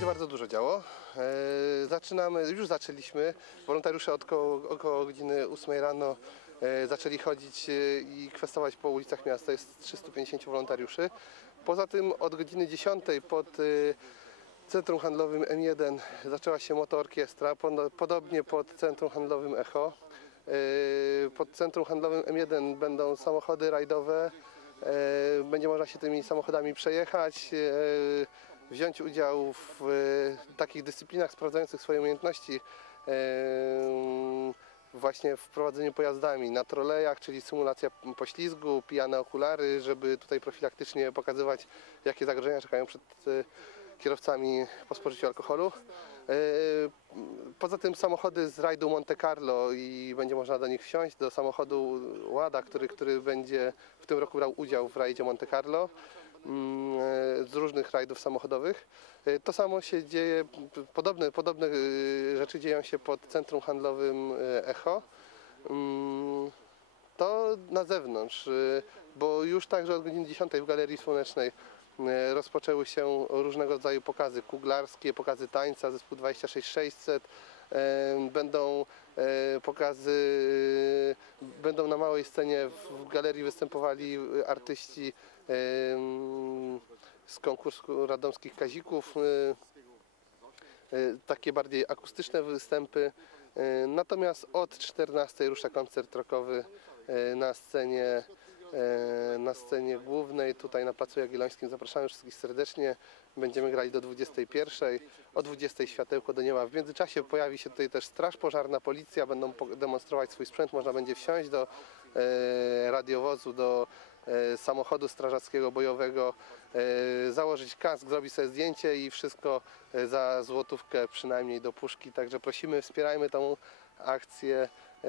będzie bardzo dużo działo. E, Zaczynamy, już zaczęliśmy. Wolontariusze od około, godziny 8 rano e, zaczęli chodzić e, i kwestować po ulicach miasta. Jest 350 wolontariuszy. Poza tym od godziny 10 pod centrum handlowym M1 zaczęła się motoorkiestra, podobnie pod centrum handlowym Echo. Pod centrum handlowym M1 będą samochody rajdowe. Będzie można się tymi samochodami przejechać, wziąć udział w e, takich dyscyplinach sprawdzających swoje umiejętności właśnie w prowadzeniu pojazdami na trolejach, czyli symulacja poślizgu, pijane okulary, żeby tutaj profilaktycznie pokazywać jakie zagrożenia czekają przed e, kierowcami po spożyciu alkoholu. E, Poza tym samochody z rajdu Monte Carlo i będzie można do nich wsiąść, do samochodu Łada, który, który będzie w tym roku brał udział w rajdzie Monte Carlo z różnych rajdów samochodowych. E, To samo się dzieje, podobne, podobne e, rzeczy dzieją się pod centrum handlowym e, Echo. Mm, To na zewnątrz, bo już także od godziny 10 w Galerii Słonecznej rozpoczęły się różnego rodzaju pokazy kuglarskie, pokazy tańca, zespół 26600. y, Będą pokazy, będą na małej scenie w galerii występowali artyści y, z konkursu radomskich kazików. y, y, takie bardziej akustyczne występy. Natomiast od 14 rusza koncert rockowy na scenie, na scenie głównej, tutaj na Placu Jagiellońskim. Zapraszamy wszystkich serdecznie. Będziemy grali do 21. O 20 światełko do nieba. W międzyczasie pojawi się tutaj też straż pożarna, policja, będą demonstrować swój sprzęt. Można będzie wsiąść do e, radiowozu, do e, samochodu strażackiego bojowego, e, założyć kask, zrobić sobie zdjęcie i wszystko e, za złotówkę przynajmniej do puszki. Także prosimy, wspierajmy tą akcję. E,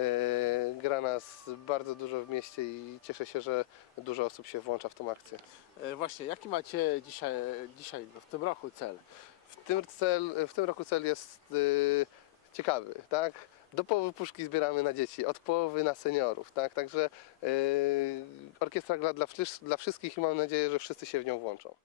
Gra nas bardzo dużo w mieście i cieszę się, że dużo osób się włącza w tą akcję. E, Właśnie, jaki macie dzisiaj, dzisiaj no, w tym roku cel? W tym, cel, w tym roku cel jest y, ciekawy, tak? Do połowy puszki zbieramy na dzieci, od połowy na seniorów, tak? Także y, orkiestra gra dla, dla wszystkich i mam nadzieję, że wszyscy się w nią włączą.